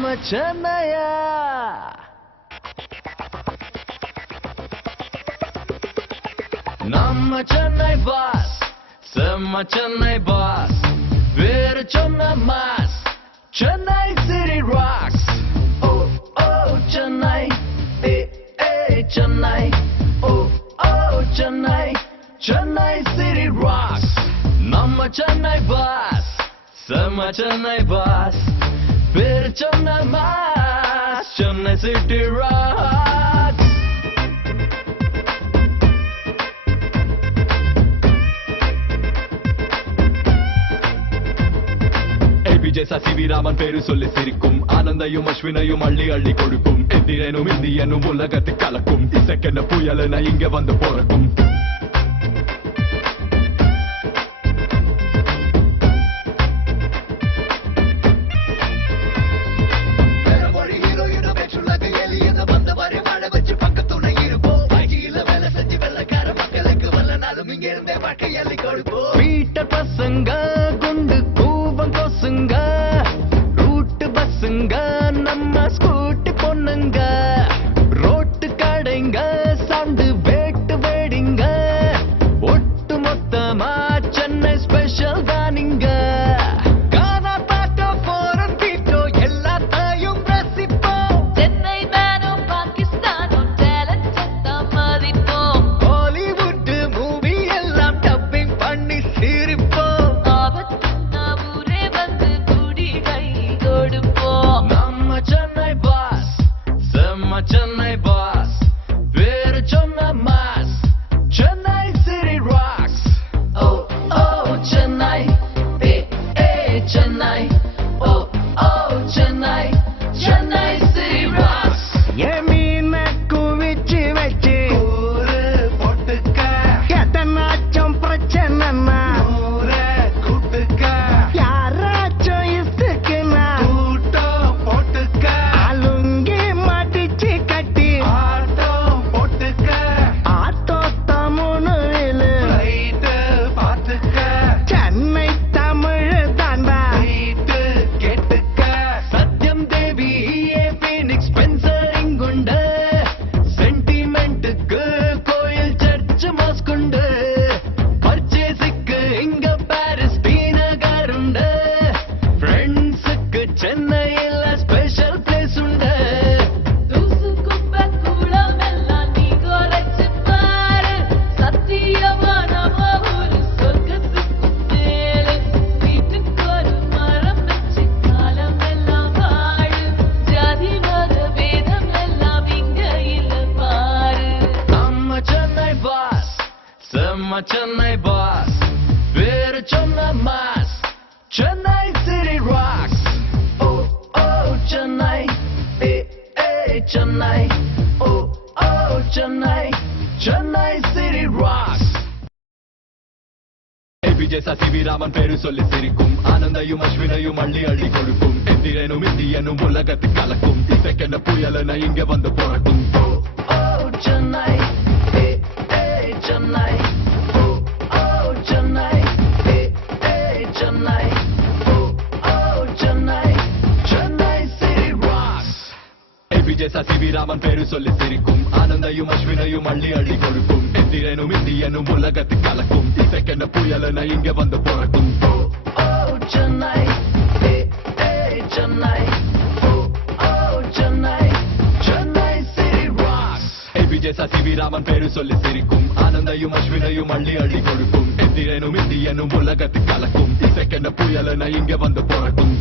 நம்ம சென்னையா நம்ம சென்னை பாஸ் செம்ம சென்னை பாஸ் வேறு சொன்ன மாஸ் சென்னை சிட்டி ராக்ஸ் ஓ ஓ சென்னை ஏ ஏ சென்னை ஓ ஓ சென்னை சென்னை சிட்டி ராக்ஸ் நம்ம சென்னை பாஸ் செம்ம சென்னை பாஸ் வேறு சொன்ன மாஸ் சென்னை சிட்டி ராக்ஸ் ஜெயசா சிவி ராமன் பேரு சொல்லி சிரிக்கும் ஆனந்தையும் அஸ்வினையும் அள்ளி அள்ளி கொடுக்கும் எந்திரனும் இந்தியனும் உலகத்தை கலக்கும் இசைக்கென்ன புயலன இங்க வந்து போறக்கும் பீட்டர் பசங்க குண்டு கூவம் கொசுங்க ரூட்டு பஸ்ஸுங்க நம்ம ஸ்கூட்டி பொண்ணுங்க ரோட்டு கடைங்க சவுண்டு வேட்டு வேடிங்க ஒட்டு மொத்தமா சென்னை ஸ்பெஷல் தானிங்க கானா பாட்டோ போறன் பீட்டோ எல்லாத்தையும் ரசிப்போம் சென்னை மேனும் பாகிஸ்தானும் டேலண்ட் செத்தா மதிப்போம் ஹாலிவுட் மூவி எல்லாம் டப்பிங் பண்ணி சிரிப்போம் ஆபத்துன்னா ஊரே வந்து கூடி கை கொடுப்போம் நம்ம சென்னை பாஸ் செம்ம சென்னை பாஸ் வேறு சொன்ன மாஸ் சென்னை சிட்டி ராக்ஸ் ஓ ஓ சென்னை ஏ ஏ சென்னை ஓ ஓ சென்னை சென்னை சிட்டி ராக்ஸ் மீன குவிச்சு வச்சு ஊரு போட்டுக்க எத்தனாச்சும் பிரச்சனைன்னா ஊரே கூட்டுக்க யாராச்சும் இசுக்குன்னா கூட்டம் போட்டுக்க அலுங்கி மடிச்சு கட்டி ஆட்டம் போட்டுக்க ஆட்டோ தமிழில் ரைட்டு பார்த்துக்க சென்னை தமிழ் தாண்டா ரைட்டு கேட்டுக்க சத்யம் தேவி பீனிக்ஸ் ஸ்பென்சர் இங்குண்டு சென்டிமெண்ட்டுக்கு கோயில் சர்ச் மாஸ்குண்டு பர்ச்சேஸுக்கு இங்க பாரிஸ் டி நகர் உண்டு ஃப்ரெண்ட்ஸுக்கு சென்னையில் ஸ்பெஷல் பிளேஸ் உண்டு தூசு குப்பை கூளம் எல்லாம் நீ குறைச்சு பாரு சத்தியமா நம்ம ஊரு சொர்க்கத்துக்கு மேலு வீட்டுக்கு ஒரு மரம் வச்சு காலம் எல்லாம் வாழு ஜாதி மத வேதம் எல்லாம் இங்க இல்ல பாரு நம்ம சென்னை பாஸ் செம்ம சென்னை பாஸ் வேறு சொன்ன மாஸ் சென்னை சிட்டி ராக்ஸ் ஓ ஓ சென்னை ஏ ஏ சென்னை ஓ ஓ சென்னை சென்னை சிட்டி ராக்ஸ் ஜெயசா சிவி ராமன் பேரு சொல்லி சிரிக்கும் ஆனந்தையும் அஸ்வினையும் அள்ளி அள்ளி கொடுக்கும் எந்திரனும் இந்தியனும் உலகத்தை கலக்கும் இசைக்கென்ன புயலன இங்க வந்து போறக்கும் ஓ ஓ சென்னை ஏ ஏ சென்னை ஓ ஓ சென்னை ஏ ஏ சென்னை ஓ ஓ சென்னை சென்னை சிட்டி ராக்ஸ் ஜெயசா சிவி ராமன் பேரு சொல்லி சிரிக்கும் ஆனந்தையும் அஸ்வினையும் அள்ளி அள்ளி கொடுக்கும் எந்திரனும் இந்தியனும் உலகத்தை கலக்கும் இசைக்கென்ன புயலன இங்க வந்து போறக்கும் ஓ ஓ சென்னை ஏ ஏ சென்னை ஓ ஓ சென்னை சென்னை சிட்டி ராக்ஸ் ஜெயசா சிவி ராமன் பேரு சொல்லி சிரிக்கும் ஆனந்தையும் அஸ்வினையும் அள்ளி அள்ளி கொடுக்கும் எந்திரனும் இந்தியனும் உலகத்தை கலக்கும் இசைக்கென்ன புயலன இங்க வந்து போறக்கும்